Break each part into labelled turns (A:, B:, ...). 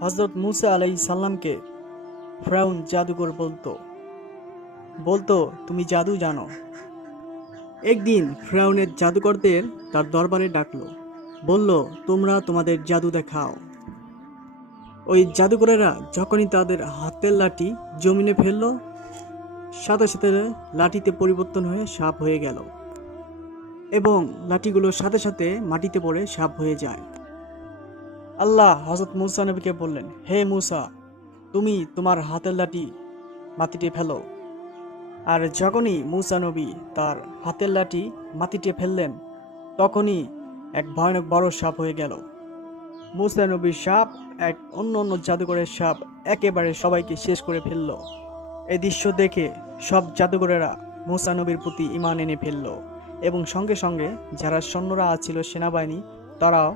A: হজরত মুসা আলাই সাল্লামকে ফ্রাউন জাদুকর বলতো। বলতো, তুমি জাদু জানো। একদিন ফ্রাউনের জাদুকরদের তার দরবারে ডাকলো। বলল, তোমরা তোমাদের জাদু দেখাও। ওই জাদুকরেরা যখনই তাদের হাতের লাঠি জমিনে ফেলল, সাথে সাথে লাঠিতে পরিবর্তন হয়ে সাপ হয়ে গেল এবং লাঠিগুলো সাথে সাথে মাটিতে পড়ে সাপ হয়ে যায়। আল্লাহ হজরত মুসা নবীকে বললেন, হে মুসা, তুমি তোমার হাতের লাঠি মাটিতে ফেলো। আর যখনই মুসা নবী তার হাতের লাঠি মাটিতে ফেললেন, তখনই এক ভয়ানক বড় সাপ হয়ে গেল। মুসা নবীর সাপ এক অন্য অন্য জাদুঘরের সাপ একেবারে সবাইকে শেষ করে ফেলল। এই দৃশ্য দেখে সব জাদুঘরেরা মুসা নবীর প্রতি ইমান এনে ফেলল এবং সঙ্গে সঙ্গে যারা সৈন্যরা ছিল সেনাবাহিনী, তারাও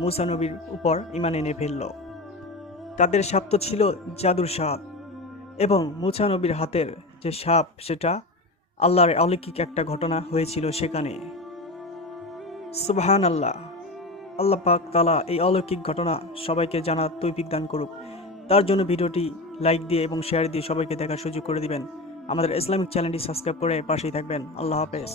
A: মুসা নবীর উপর ইমান এনে ফেলল। তাদের সাপ তো ছিল জাদুর সাপ এবং মুসা নবীর হাতের যে সাপ, সেটা আল্লাহর অলৌকিক একটা ঘটনা হয়েছিল সেখানে। সুবহান আল্লাহ আল্লাহ পাক তালা এই অলৌকিক ঘটনা সবাইকে জানা তৈফিক দান করুক। তার জন্য ভিডিওটি লাইক দিয়ে এবং শেয়ার দিয়ে সবাইকে দেখার সুযোগ করে দিবেন। আমাদের ইসলামিক চ্যানেলটি সাবস্ক্রাইব করে পাশেই থাকবেন। আল্লাহ হাফেজ।